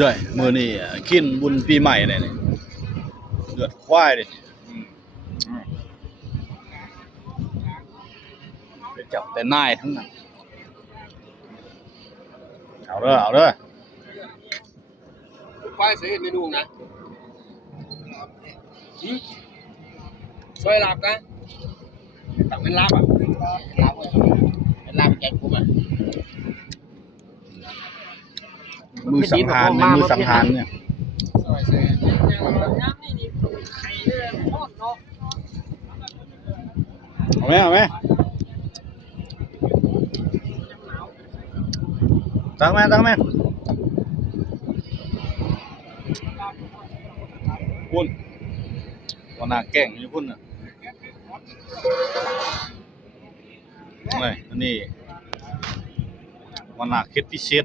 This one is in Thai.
ด้วยมือนี่กินบุญปีใหม่เนี่ยนี่เลือดควายเลยเป็นเจ้าแต่นายทั้งนั้นเอาเด้อเอาเด้อควายเสียเมนูนะช่วยลาบนะตักเป็นลาบอ่ะลาบเป็นลาบแกงคุ้มอ่ะมือสังหารเนี่ยมือสังหารเนี่ยเอาไหมเอาไหมตั้งไหมตั้งไหมพุ่นวันหน้าแก่งอยู่พุ่นน่ะนี่อันนี้วันหน้าเคล็ดพิเศษ